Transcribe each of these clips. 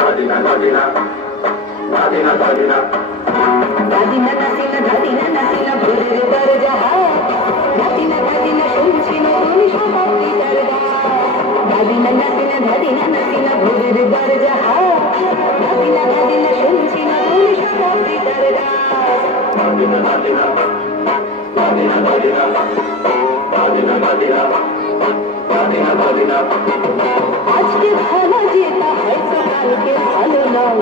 Madina, Madina, Madina, Madina. Madina, Madina, Madina, Madina, ভোরের দরজা Madina, Madina, শুনছি নতুন শতাব্দীর গান Madina, Madina, Madina, Madina, ভোরের দরজা Madina, Madina, শুনছি নতুন শতাব্দীর গান Madina, Madina, Madina, Madina, Madina, Madina, Madina, Madina. আজকে ভালো যেটা হয়তো কালকে ভালো নয়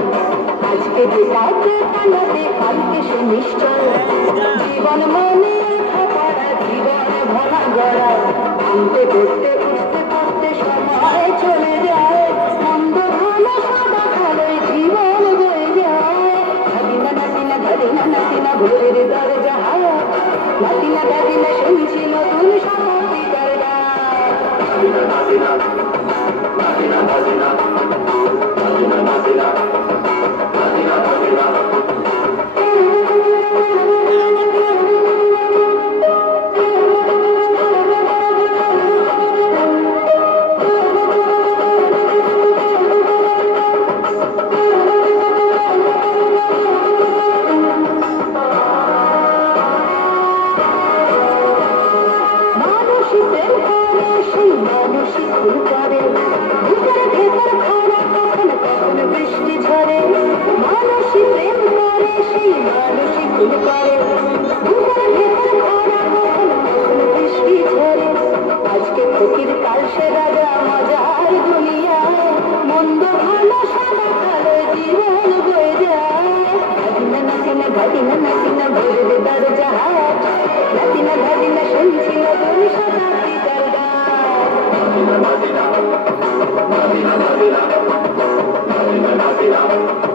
আজকে যেটাকে পালাতে কালকে সে নিশ্চয় জীবন মনে পড়া জীবন ভরা গড়া আনতে করতে উঠতে করতে সময় চলে যায় মন্দ ভালো সাদা কালোয় জীবন বয়ে যায় Madina, Madina, Madina, Madina, ভোরের দরজা Madina, Madina, শুনছি নতুন শতাব্দীর গান Madina, Madina, Madina, Madina, Madina, Madina, Madina, Madina. মানুষই প্রেম করে সেই মানুষই ভুল করে বুকের ভেতর খরা কখন কখন বৃষ্টি ঝরে মানুষই প্রেম করে সেই মানুষই ভুল করে বুকের ভেতর খরা কখন কখন বৃষ্টি ঝরে আজকে ফকির কাল সে রাজা মজার দুনিয়ায় মন্দ ভালো সাদা কালো জীবন বয়ে যায় Madina, Madina, Madina, Madina, ভোরের দরজা Madina, Madina, শুনছি নতুন শতাব্দীর গান Madina, Madina, Madina, Madina, Madina, Madina.